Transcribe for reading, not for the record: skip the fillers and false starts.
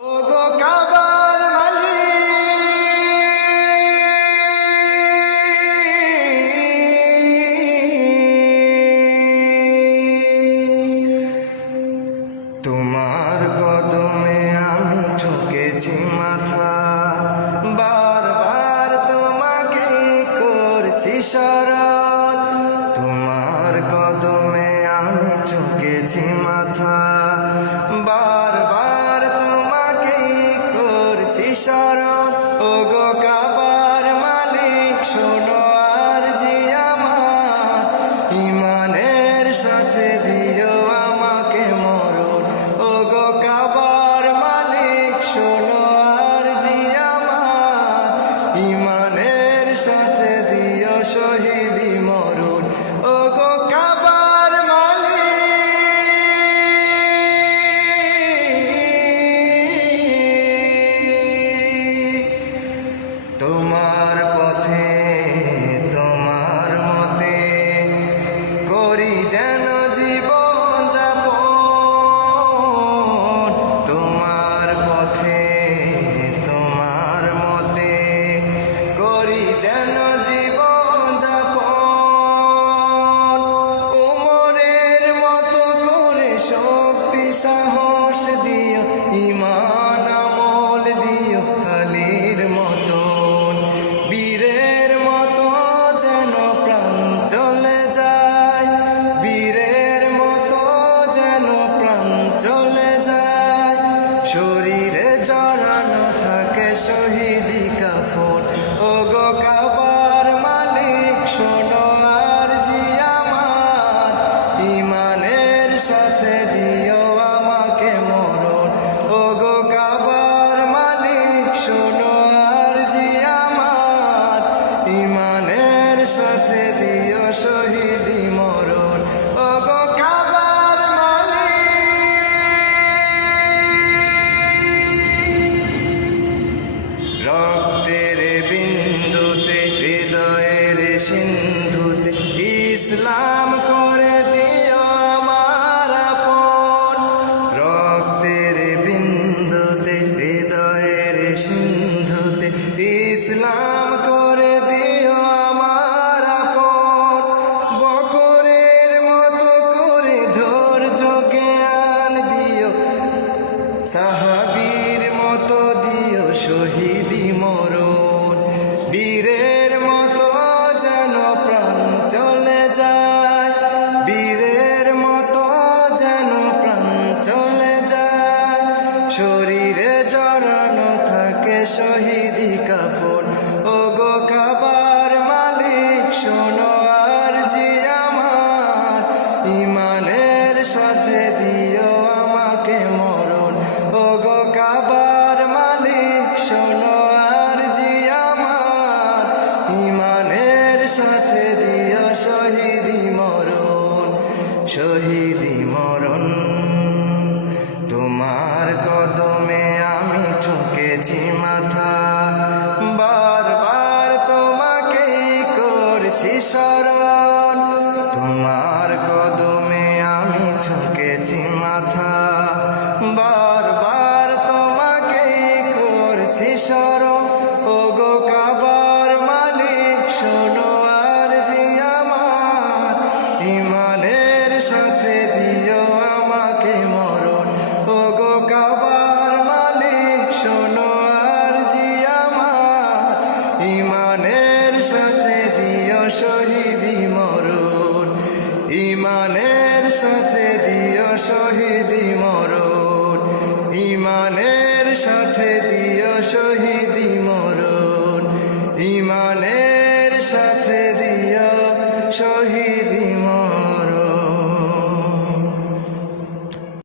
ওগো কাবার মালিক, তোমার কদমে আমি ঠকেছি মাথা, বারবার তোমাকে করছি শরণ। তোমার কদমে আমি ঠকেছি মাথা, বারবার তোমাকে করছি শরণ। ওগো কাবার মালিক, শোনো আরজি আমার, ইমানের সাথে দিও আমাকে মরণ। ওগো কাবার মালিক, শোনো আরজি আমার, ইমানের সাথে দিও শহীদি মরণ। ওগো কাবার মালিক, তোমার পথে তোমার মতে করি যেন জীবন যাপন। তোমার পথে তোমার মতে করি যেন জীবন যাপন। উমরের মতো করে শক্তি সাহস দিও, ইমান আমল দিও আলীর মতন। বীরের মতো যেন প্রাণ চলে যায়, বীরের মতো যেন প্রাণ চলে যায়। শরীরে জড়ানো থাকে শহীদি কাফন। ওগো কাবার মালিক, শোনো আরজি আমার, ইমানের সাথে দিও আমাকে মরণ। ওগো কাবার মালিক, শোনো আরজি আমার, ইমানের সাথে দিও শহীদি মরণ। ওগো কাবার মালিক, রক্তের বিন্দুতে হৃদয়ের সিন্ধুতে ইসলাম করে দিও আমার আপন। রক্তের বিন্দুতে হৃদয়ের সিন্ধুতে ইসলাম করে দিও আমার আপন। বকরের মতো করে ধৈর্য জ্ঞান দিও, সাহাবীর মতো দিও শহীদি মরণ। বীরের মতো যেন প্রাণ চলে যায়, বীরের মতো যেন প্রাণ চলে যায়। শরীরে জড়ানো থাকে শহীদি কাফন। ওগো কাবার মালিক, শোনো আরজি আমার, ইমানের সাথে দিও আমাকে মরণ। ওগো কাবার মালিক, শোনো আরজি আমার, ইমানের সাথে দিও শহীদি মরণ, শহীদি মরণ। তোমার কদমে আমি ঠকেছি মাথা, বারবার তোমাকেই করছি শরণ। তোমার কদমে আমি ঠকেছি মাথা, বারবার তোমাকেই করছি শরণ। ওগো কাবার মালিক, শোনো আরজি আমার, ইমানের সাথে দিও আমাকে মরণ। ওগো কাবার মালিক, শোনো আরজি আমার, ইমানের সাথে দিও শহীদি মরণ, ইমানের সাথে দিও শহীদি মরণ, ইমানের সাথে দিও শহীদি মরণ, ইমানের সাথে দিও শহীদ।